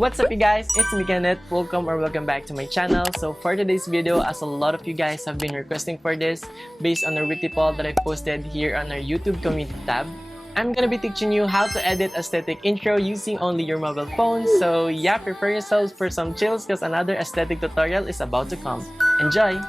What's up you guys, it's me Kenneth. Welcome back to my channel. So for today's video, as a lot of you guys have been requesting for this based on a weekly poll that I posted here on our YouTube community tab, I'm gonna be teaching you how to edit aesthetic intro using only your mobile phone. So yeah, prepare yourselves for some chills because another aesthetic tutorial is about to come. Enjoy!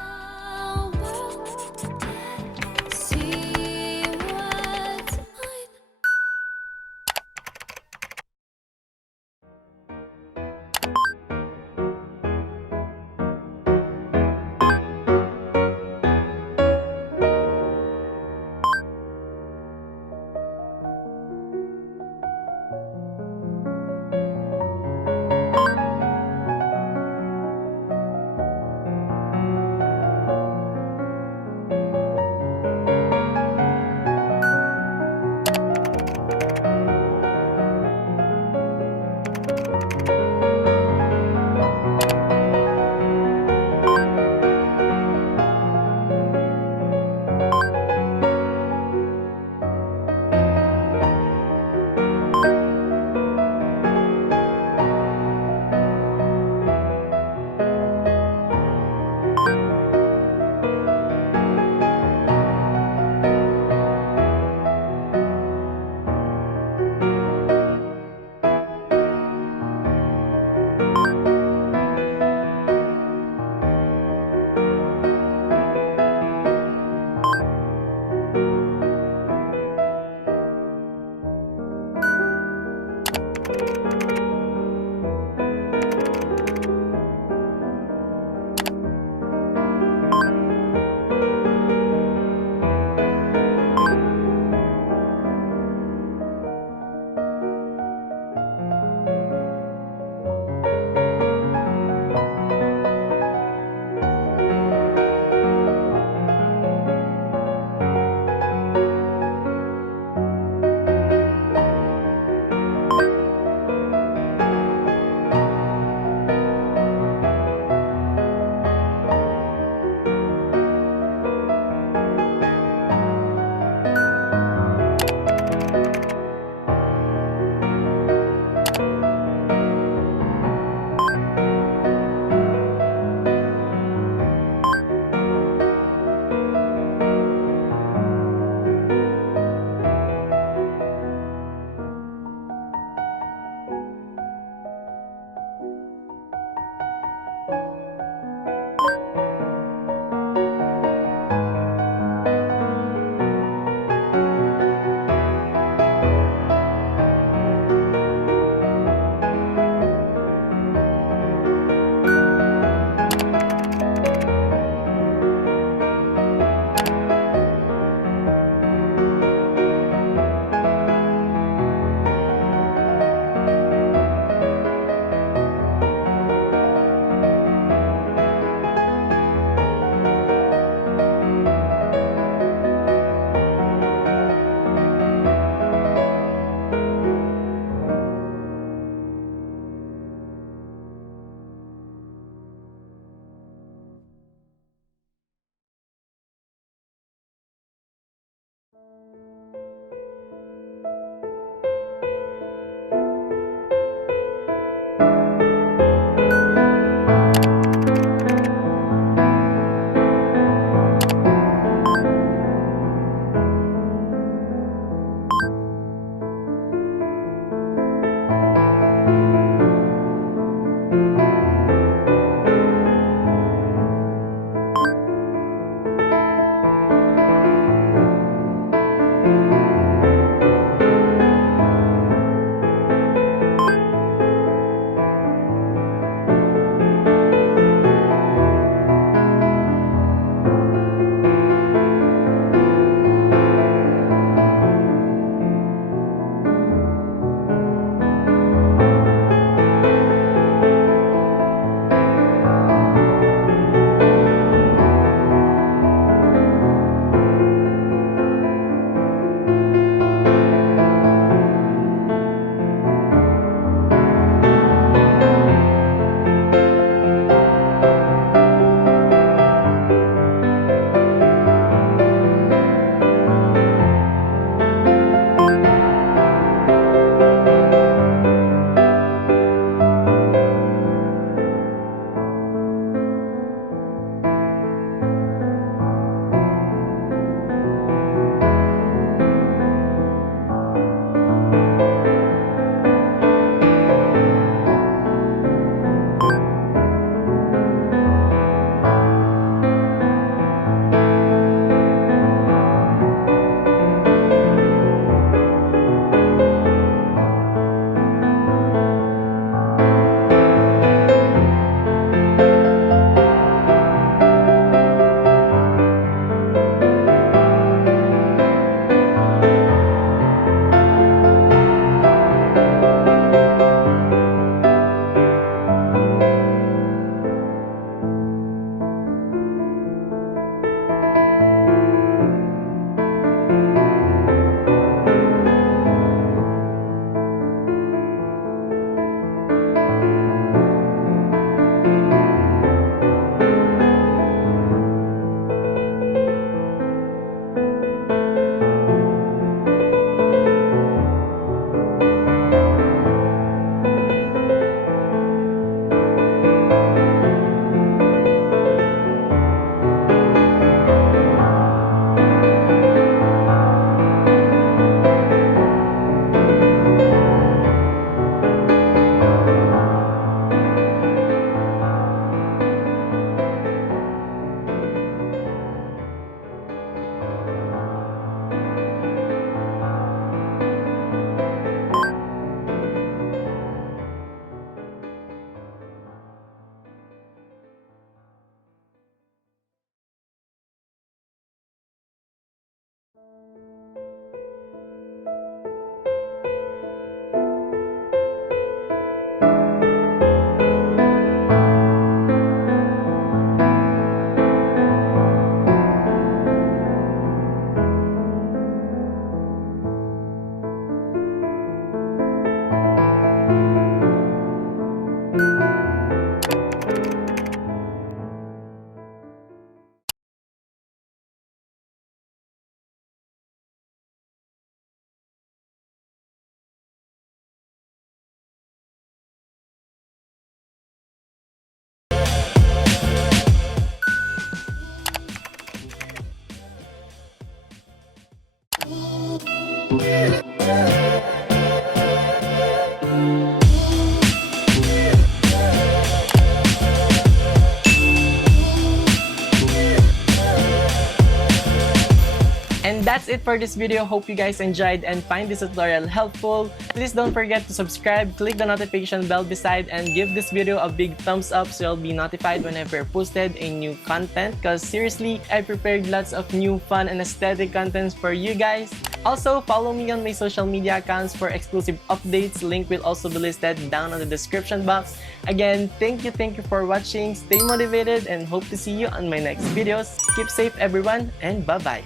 And that's it for this video. Hope you guys enjoyed and find this tutorial helpful. Please don't forget to subscribe, click the notification bell beside, and give this video a big thumbs up so you'll be notified whenever I posted a new content. Because seriously, I prepared lots of new fun and aesthetic contents for you guys. Also, follow me on my social media accounts for exclusive updates. Link will also be listed down on the description box. Again, thank you for watching. Stay motivated and hope to see you on my next videos. Keep safe everyone, and bye-bye.